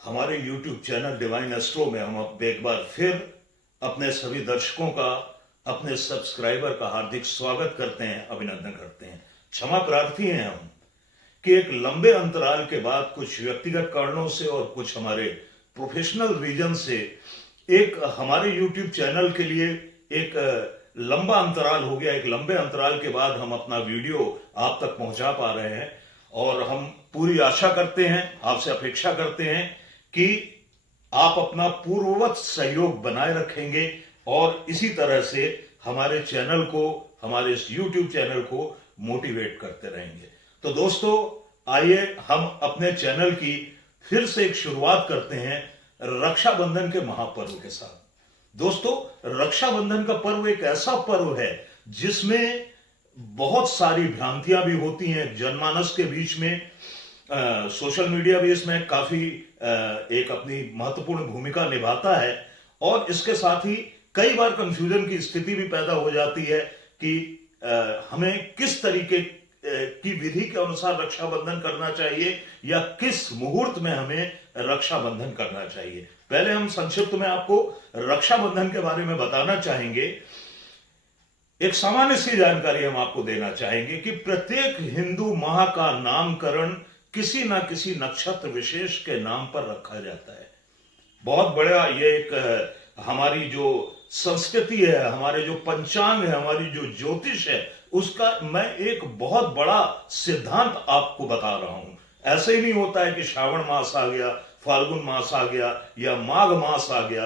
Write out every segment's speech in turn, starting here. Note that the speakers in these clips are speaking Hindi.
हमारे YouTube चैनल डिवाइन एस्ट्रो में हम अब एक बार फिर अपने सभी दर्शकों का, अपने सब्सक्राइबर का हार्दिक स्वागत करते हैं, अभिनंदन करते हैं। क्षमा प्रार्थी हैं हम कि एक लंबे अंतराल के बाद कुछ व्यक्तिगत कारणों से और कुछ हमारे प्रोफेशनल रीजन से एक हमारे YouTube चैनल के लिए एक लंबा अंतराल हो गया। एक लंबे अंतराल के बाद हम अपना वीडियो आप तक पहुंचा पा रहे हैं और हम पूरी आशा करते हैं, आपसे अपेक्षा करते हैं कि आप अपना पूर्ववत सहयोग बनाए रखेंगे और इसी तरह से हमारे चैनल को, हमारे इस YouTube चैनल को मोटिवेट करते रहेंगे। तो दोस्तों, आइए हम अपने चैनल की फिर से एक शुरुआत करते हैं रक्षाबंधन के महापर्व के साथ। दोस्तों, रक्षाबंधन का पर्व एक ऐसा पर्व है जिसमें बहुत सारी भ्रांतियां भी होती हैं जनमानस के बीच में। सोशल मीडिया भी इसमें काफी एक अपनी महत्वपूर्ण भूमिका निभाता है और इसके साथ ही कई बार कंफ्यूजन की स्थिति भी पैदा हो जाती है कि हमें किस तरीके की विधि के अनुसार रक्षाबंधन करना चाहिए या किस मुहूर्त में हमें रक्षाबंधन करना चाहिए। पहले हम संक्षिप्त में आपको रक्षाबंधन के बारे में बताना चाहेंगे। एक सामान्य सी जानकारी हम आपको देना चाहेंगे कि प्रत्येक हिंदू माह का नामकरण किसी ना किसी नक्षत्र विशेष के नाम पर रखा जाता है। बहुत बड़ा ये एक हमारी जो संस्कृति है, हमारे जो पंचांग है, हमारी जो ज्योतिष है, उसका मैं एक बहुत बड़ा सिद्धांत आपको बता रहा हूं। ऐसे ही नहीं होता है कि श्रावण मास आ गया, फाल्गुन मास आ गया या माघ मास आ गया।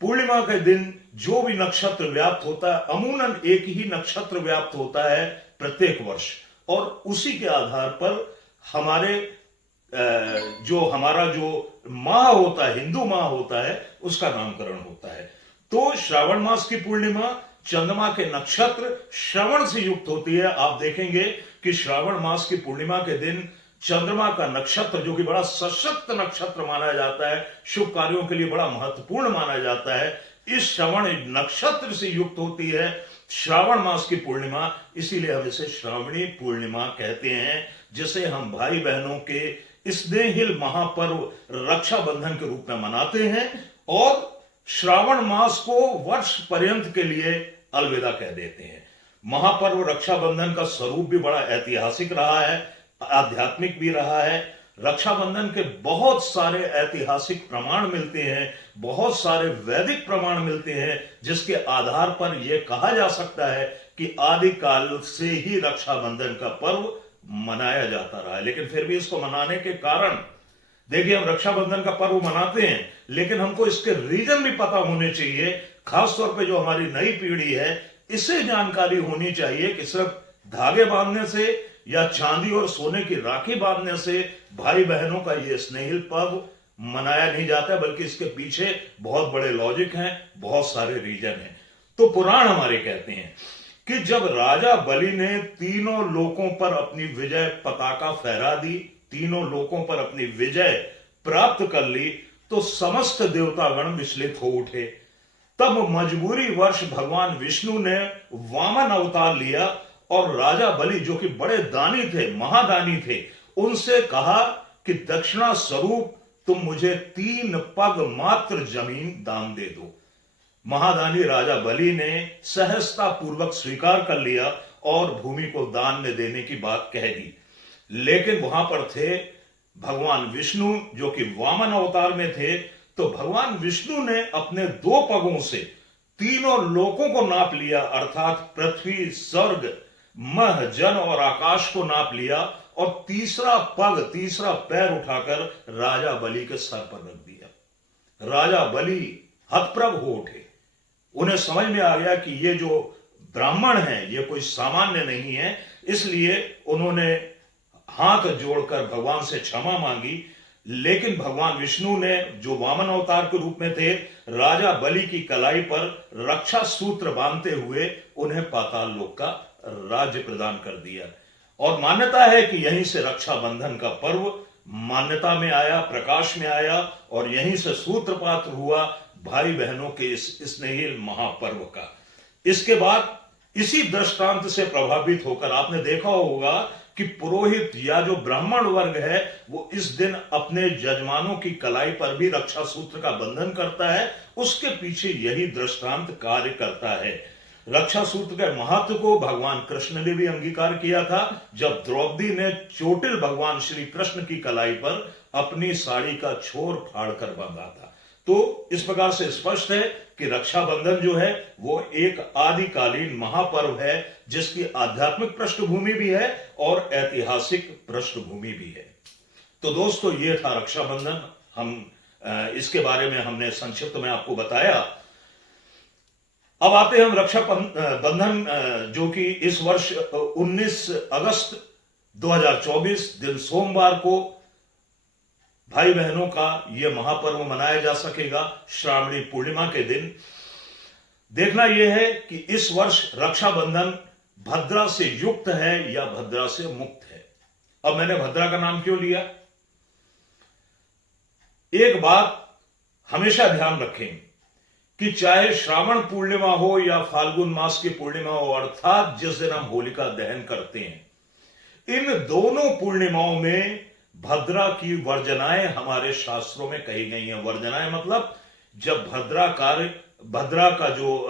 पूर्णिमा के दिन जो भी नक्षत्र व्याप्त होता है, अमूमन एक ही नक्षत्र व्याप्त होता है प्रत्येक वर्ष, और उसी के आधार पर हमारे हमारा जो माह होता है, हिंदू माह होता है, उसका नामकरण होता है। तो श्रावण मास की पूर्णिमा चंद्रमा के नक्षत्र श्रवण से युक्त होती है। आप देखेंगे कि श्रावण मास की पूर्णिमा के दिन चंद्रमा का नक्षत्र, जो कि बड़ा सशक्त नक्षत्र माना जाता है, शुभ कार्यों के लिए बड़ा महत्वपूर्ण माना जाता है, इस श्रवण नक्षत्र से युक्त होती है श्रावण मास की पूर्णिमा। इसीलिए हम इसे श्रावणी पूर्णिमा कहते हैं, जिसे हम भाई बहनों के स्नेहिल महापर्व रक्षाबंधन के रूप में मनाते हैं और श्रावण मास को वर्ष पर्यंत के लिए अलविदा कह देते हैं। महापर्व रक्षाबंधन का स्वरूप भी बड़ा ऐतिहासिक रहा है, आध्यात्मिक भी रहा है। रक्षाबंधन के बहुत सारे ऐतिहासिक प्रमाण मिलते हैं, बहुत सारे वैदिक प्रमाण मिलते हैं, जिसके आधार पर यह कहा जा सकता है कि आदिकाल से ही रक्षाबंधन का पर्व मनाया जाता रहा है। लेकिन फिर भी इसको मनाने के कारण, देखिए, हम रक्षाबंधन का पर्व मनाते हैं, लेकिन हमको इसके रीजन भी पता होने चाहिए। खासतौर पे जो हमारी नई पीढ़ी है, इसे जानकारी होनी चाहिए कि सिर्फ धागे बांधने से या चांदी और सोने की राखी बांधने से भाई बहनों का यह स्नेहिल पर्व मनाया नहीं जाता, बल्कि इसके पीछे बहुत बड़े लॉजिक हैं, बहुत सारे रीजन हैं। तो पुराण हमारे कहते हैं कि जब राजा बलि ने तीनों लोकों पर अपनी विजय पताका फहरा दी, तीनों लोकों पर अपनी विजय प्राप्त कर ली, तो समस्त देवतागण विचलित हो उठे। तब मजबूरी वर्ष भगवान विष्णु ने वामन अवतार लिया और राजा बलि, जो कि बड़े दानी थे, महादानी थे, उनसे कहा कि दक्षिणा स्वरूप तुम मुझे 3 पग मात्र जमीन दान दे दो। महादानी राजा बलि ने सहजता पूर्वक स्वीकार कर लिया और भूमि को दान में देने की बात कह दी। लेकिन वहां पर थे भगवान विष्णु, जो कि वामन अवतार में थे। तो भगवान विष्णु ने अपने 2 पगों से तीनों लोकों को नाप लिया, अर्थात पृथ्वी, स्वर्ग, मह, जन और आकाश को नाप लिया और तीसरा पग, तीसरा पैर उठाकर राजा बलि के सर पर रख दिया। राजा बलि हतप्रभ हो उठे। उन्हें समझ में आ गया कि ये जो ब्राह्मण है, ये कोई सामान्य नहीं है। इसलिए उन्होंने हाथ जोड़कर भगवान से क्षमा मांगी। लेकिन भगवान विष्णु ने, जो वामन अवतार के रूप में थे, राजा बलि की कलाई पर रक्षा सूत्र बांधते हुए उन्हें पाताल लोक का राज्य प्रदान कर दिया। और मान्यता है कि यहीं से रक्षाबंधन का पर्व मान्यता में आया, प्रकाश में आया, और यहीं से सूत्रपात हुआ भाई बहनों के इस स्नेहिल महापर्व का। इसके बाद इसी दृष्टांत से प्रभावित होकर आपने देखा होगा कि पुरोहित या जो ब्राह्मण वर्ग है वो इस दिन अपने यजमानों की कलाई पर भी रक्षा सूत्र का बंधन करता है। उसके पीछे यही दृष्टांत कार्य करता है। रक्षा सूत्र के महत्व को भगवान कृष्ण ने भी अंगीकार किया था जब द्रौपदी ने चोटिल भगवान श्री कृष्ण की कलाई पर अपनी साड़ी का छोर फाड़कर बांधा था। तो इस प्रकार से स्पष्ट है कि रक्षाबंधन जो है वो एक आदिकालीन महापर्व है जिसकी आध्यात्मिक पृष्ठभूमि भी है और ऐतिहासिक पृष्ठभूमि भी है। तो दोस्तों ये था रक्षाबंधन। हम इसके बारे में हमने संक्षिप्त में आपको बताया। अब आते हैं हम रक्षा बंधन जो कि इस वर्ष 19 अगस्त 2024 दिन सोमवार को भाई बहनों का यह महापर्व मनाया जा सकेगा श्रावणी पूर्णिमा के दिन। देखना यह है कि इस वर्ष रक्षाबंधन भद्रा से युक्त है या भद्रा से मुक्त है। अब मैंने भद्रा का नाम क्यों लिया? एक बात हमेशा ध्यान रखें कि चाहे श्रावण पूर्णिमा हो या फाल्गुन मास की पूर्णिमा हो, अर्थात जिस दिन हम होलिका दहन करते हैं, इन दोनों पूर्णिमाओं में भद्रा की वर्जनाएं हमारे शास्त्रों में कही गई हैं। वर्जनाएं मतलब जब भद्रा का जो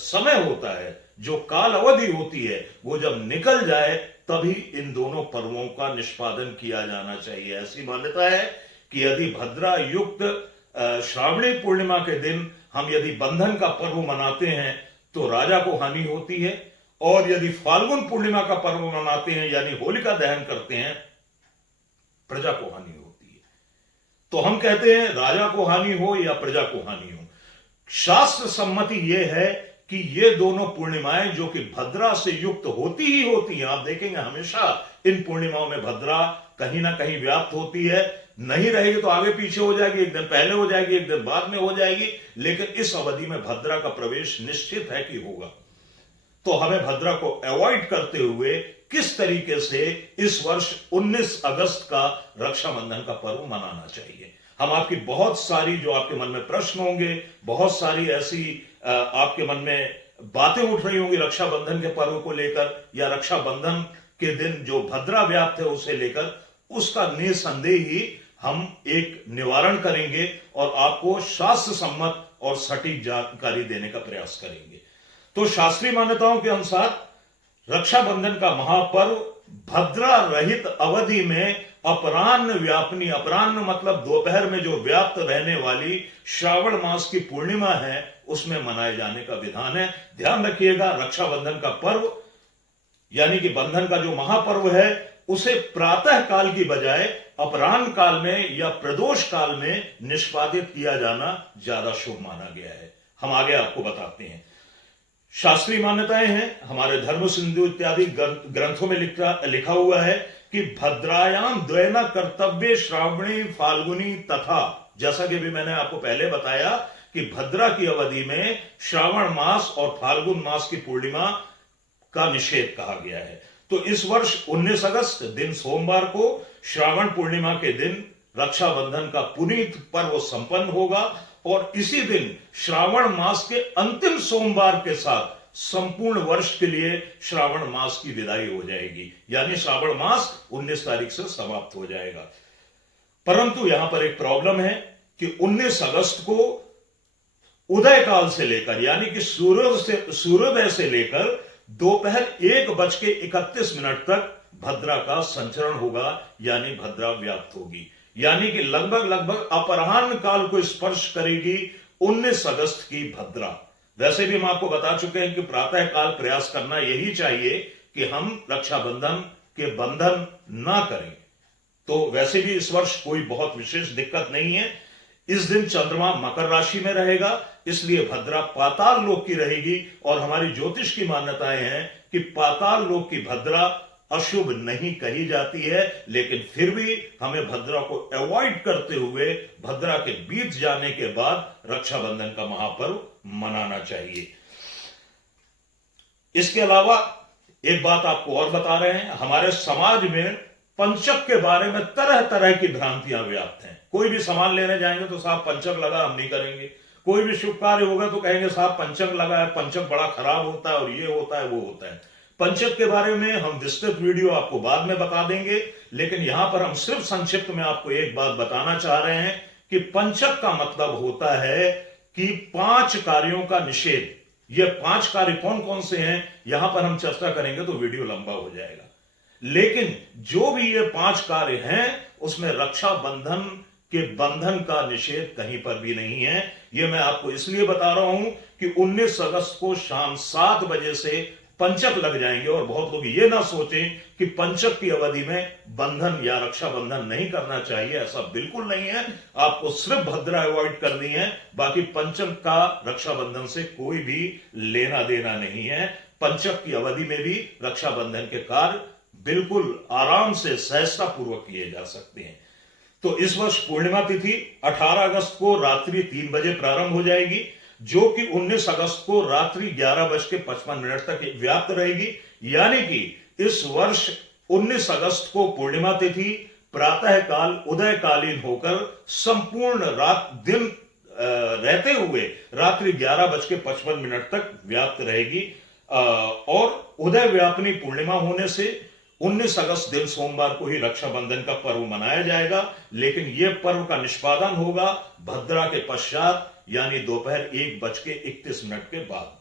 समय होता है, जो काल अवधि होती है, वो जब निकल जाए तभी इन दोनों पर्वों का निष्पादन किया जाना चाहिए। ऐसी मान्यता है कि यदि भद्रा युक्त श्रावणी पूर्णिमा के दिन हम यदि बंधन का पर्व मनाते हैं तो राजा को हानि होती है, और यदि फाल्गुन पूर्णिमा का पर्व मनाते हैं यानी होलिका दहन करते हैं, प्रजा को हानि होती है। तो हम कहते हैं राजा को हानि हो या प्रजा को हानि हो, शास्त्र सम्मति यह है कि ये दोनों पूर्णिमाएं जो कि भद्रा से युक्त होती ही होती हैं। आप देखेंगे हमेशा इन पूर्णिमाओं में भद्रा कहीं ना कहीं व्याप्त होती है। नहीं रहेगी तो आगे पीछे हो जाएगी, एक दिन पहले हो जाएगी, एक दिन बाद में हो जाएगी, लेकिन इस अवधि में भद्रा का प्रवेश निश्चित है कि होगा। तो हमें भद्रा को अवॉइड करते हुए किस तरीके से इस वर्ष 19 अगस्त का रक्षाबंधन का पर्व मनाना चाहिए। हम आपकी बहुत सारी जो आपके मन में प्रश्न होंगे, बहुत सारी ऐसी आपके मन में बातें उठ रही होंगी रक्षाबंधन के पर्व को लेकर या रक्षाबंधन के दिन जो भद्रा व्याप्त है उसे लेकर, उसका निसंदेह ही हम एक निवारण करेंगे और आपको शास्त्र सम्मत और सटीक जानकारी देने का प्रयास करेंगे। तो शास्त्रीय मान्यताओं के अनुसार रक्षाबंधन का महापर्व भद्रा रहित अवधि में अपराह्न व्यापनी, अपराह्न मतलब दोपहर में जो व्याप्त रहने वाली श्रावण मास की पूर्णिमा है उसमें मनाए जाने का विधान है। ध्यान रखिएगा, रक्षाबंधन का पर्व यानी कि बंधन का जो महापर्व है उसे प्रातः काल की बजाय अपराह्न काल में या प्रदोष काल में निष्पादित किया जाना ज्यादा शुभ माना गया है। हम आगे आपको बताते हैं। शास्त्रीय मान्यताएं हैं, हमारे धर्म सिंधु इत्यादि ग्रंथों में लिखा हुआ है कि भद्रायाम द्वैना कर्तव्य श्रावणी फाल्गुनी तथा, जैसा कि भी मैंने आपको पहले बताया कि भद्रा की अवधि में श्रावण मास और फाल्गुन मास की पूर्णिमा का निषेध कहा गया है। तो इस वर्ष 19 अगस्त दिन सोमवार को श्रावण पूर्णिमा के दिन रक्षाबंधन का पुनीत पर्व संपन्न होगा और इसी दिन श्रावण मास के अंतिम सोमवार के साथ संपूर्ण वर्ष के लिए श्रावण मास की विदाई हो जाएगी, यानी श्रावण मास 19 तारीख से समाप्त हो जाएगा। परंतु यहां पर एक प्रॉब्लम है कि 19 अगस्त को उदय काल से लेकर यानी कि सूर्योदय से लेकर दोपहर 1:31 तक भद्रा का संचरण होगा, यानी भद्रा व्याप्त होगी, यानी कि लगभग अपराह्न काल को स्पर्श करेगी 19 अगस्त की भद्रा। वैसे भी हम आपको बता चुके हैं कि प्रातः काल प्रयास करना यही चाहिए कि हम रक्षाबंधन के बंधन ना करें। तो वैसे भी इस वर्ष कोई बहुत विशेष दिक्कत नहीं है। इस दिन चंद्रमा मकर राशि में रहेगा, इसलिए भद्रा पाताल लोक की रहेगी और हमारी ज्योतिष की मान्यताएं हैं कि पाताल लोक की भद्रा अशुभ नहीं कही जाती है, लेकिन फिर भी हमें भद्रा को अवॉइड करते हुए भद्रा के बीत जाने के बाद रक्षाबंधन का महापर्व मनाना चाहिए। इसके अलावा एक बात आपको और बता रहे हैं, हमारे समाज में पंचक के बारे में तरह तरह की भ्रांतियां व्याप्त हैं। कोई भी सामान लेने जाएंगे तो साहब पंचक लगा, हम नहीं करेंगे। कोई भी शुभ कार्य होगा तो कहेंगे साहब पंचक लगा है, पंचक बड़ा खराब होता है और ये होता है वो होता है। पंचक के बारे में हम विस्तृत वीडियो आपको बाद में बता देंगे, लेकिन यहां पर हम सिर्फ संक्षिप्त में आपको एक बात बताना चाह रहे हैं कि पंचक का मतलब होता है कि 5 कार्यों का निषेध। ये 5 कार्य कौन कौन से हैं यहां पर हम चर्चा करेंगे तो वीडियो लंबा हो जाएगा, लेकिन जो भी ये 5 कार्य हैं उसमें रक्षाबंधन के बंधन का निषेध कहीं पर भी नहीं है। ये मैं आपको इसलिए बता रहा हूं कि 19 अगस्त को शाम 7 बजे से पंचक लग जाएंगे, और बहुत लोग ये ना सोचें कि पंचक की अवधि में बंधन या रक्षाबंधन नहीं करना चाहिए, ऐसा बिल्कुल नहीं है। आपको सिर्फ भद्रा अवॉइड करनी है, बाकी पंचक का रक्षाबंधन से कोई भी लेना देना नहीं है। पंचक की अवधि में भी रक्षाबंधन के कार्य बिल्कुल आराम से सहजता पूर्वक किए जा सकते हैं। तो इस वर्ष पूर्णिमा तिथि 18 अगस्त को रात्रि 3 बजे प्रारंभ हो जाएगी, जो कि 19 अगस्त को रात्रि 11:55 तक व्याप्त रहेगी। यानी कि इस वर्ष 19 अगस्त को पूर्णिमा तिथि प्रातः काल उदयकालीन होकर संपूर्ण रात दिन रहते हुए रात्रि 11:55 तक व्याप्त रहेगी, और उदय व्यापनी पूर्णिमा होने से 19 अगस्त दिन सोमवार को ही रक्षाबंधन का पर्व मनाया जाएगा, लेकिन यह पर्व का निष्पादन होगा भद्रा के पश्चात, यानी दोपहर 1:31 के बाद।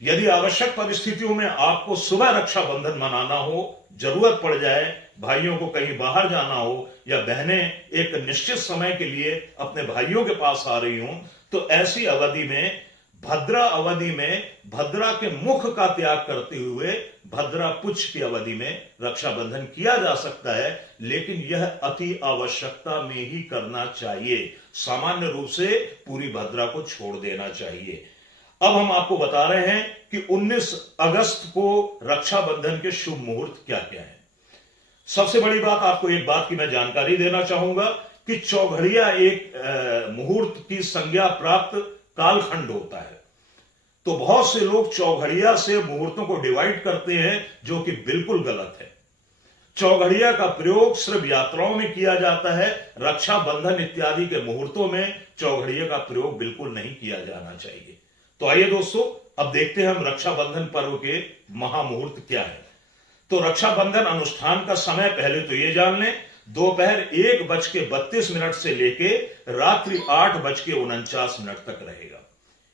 यदि आवश्यक परिस्थितियों में आपको सुबह रक्षाबंधन मनाना हो, जरूरत पड़ जाए, भाइयों को कहीं बाहर जाना हो, या बहनें एक निश्चित समय के लिए अपने भाइयों के पास आ रही हों, तो ऐसी अवधि में भद्रा अवधि में भद्रा के मुख का त्याग करते हुए भद्रा पुच्छ की अवधि में रक्षाबंधन किया जा सकता है, लेकिन यह अति आवश्यकता में ही करना चाहिए। सामान्य रूप से पूरी भद्रा को छोड़ देना चाहिए। अब हम आपको बता रहे हैं कि 19 अगस्त को रक्षाबंधन के शुभ मुहूर्त क्या क्या है। सबसे बड़ी बात, आपको एक बात की मैं जानकारी देना चाहूंगा कि चौघड़िया एक मुहूर्त की संज्ञा प्राप्त कालखंड होता है। तो बहुत से लोग चौघड़िया से मुहूर्तों को डिवाइड करते हैं, जो कि बिल्कुल गलत है। चौघड़िया का प्रयोग सिर्फ यात्राओं में किया जाता है, रक्षाबंधन इत्यादि के मुहूर्तों में चौघड़िया का प्रयोग बिल्कुल नहीं किया जाना चाहिए। तो आइए दोस्तों, अब देखते हैं हम रक्षाबंधन पर्व के महामुहूर्त क्या है। तो रक्षाबंधन अनुष्ठान का समय पहले तो ये जान लें, दोपहर 1:32 से लेके रात्रि 8:49 तक रहेगा।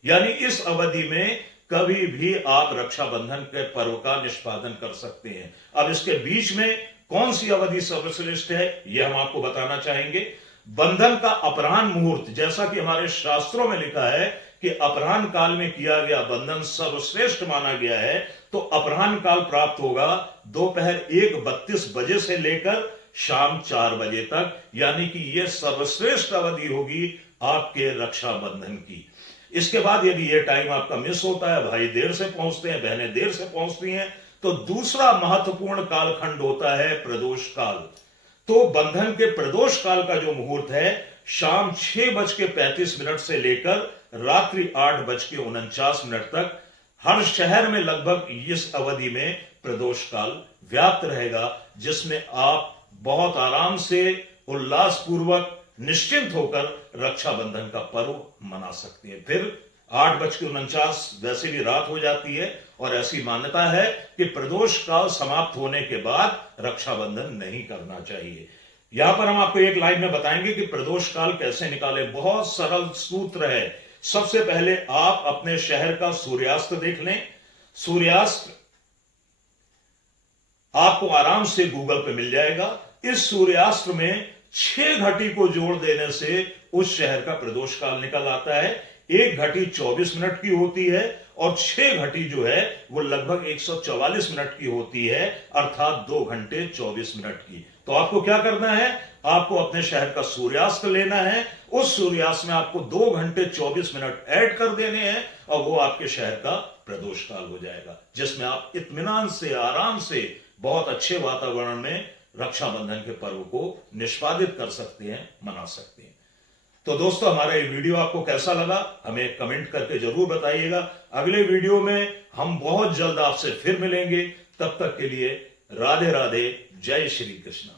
यानी इस अवधि में कभी भी आप रक्षाबंधन के पर्व का निष्पादन कर सकते हैं। अब इसके बीच में कौन सी अवधि सर्वश्रेष्ठ है, यह हम आपको बताना चाहेंगे। बंधन का अपराह्न मुहूर्त, जैसा कि हमारे शास्त्रों में लिखा है कि अपराह्न काल में किया गया बंधन सर्वश्रेष्ठ माना गया है, तो अपराह्न काल प्राप्त होगा दोपहर 1:32 बजे से लेकर शाम 4 बजे तक। यानी कि यह सर्वश्रेष्ठ अवधि होगी आपके रक्षाबंधन की। इसके बाद यदि यह टाइम आपका मिस होता है, भाई देर से पहुंचते हैं, बहनें देर से पहुंचती हैं, तो दूसरा महत्वपूर्ण कालखंड होता है प्रदोष काल। तो बंधन के प्रदोष काल का जो मुहूर्त है, शाम 6:35 से लेकर रात्रि 8:49 तक, हर शहर में लगभग इस अवधि में प्रदोष काल व्याप्त रहेगा, जिसमें आप बहुत आराम से उल्लासपूर्वक निश्चिंत होकर रक्षाबंधन का पर्व मना सकते हैं। फिर 8:49 वैसे भी रात हो जाती है, और ऐसी मान्यता है कि प्रदोष काल समाप्त होने के बाद रक्षाबंधन नहीं करना चाहिए। यहां पर हम आपको एक लाइन में बताएंगे कि प्रदोष काल कैसे निकाले। बहुत सरल सूत्र है। सबसे पहले आप अपने शहर का सूर्यास्त देख लें। सूर्यास्त आपको आराम से गूगल पे मिल जाएगा। इस सूर्यास्त में 6 घटी को जोड़ देने से उस शहर का प्रदोष काल निकल आता है। 1 घटी 24 मिनट की होती है, और 6 घटी जो है वो लगभग 144 मिनट की होती है, अर्थात 2 घंटे 24 मिनट की। तो आपको क्या करना है, आपको अपने शहर का सूर्यास्त लेना है। उस सूर्यास्त में आपको 2 घंटे 24 मिनट ऐड कर देने हैं, और वो आपके शहर का प्रदोष काल हो जाएगा, जिसमें आप इत्मीनान से, आराम से, बहुत अच्छे वातावरण में रक्षाबंधन के पर्व को निष्पादित कर सकते हैं, मना सकते हैं। तो दोस्तों, हमारा ये वीडियो आपको कैसा लगा, हमें कमेंट करके जरूर बताइएगा। अगले वीडियो में हम बहुत जल्द आपसे फिर मिलेंगे। तब तक के लिए राधे राधे, जय श्री कृष्ण।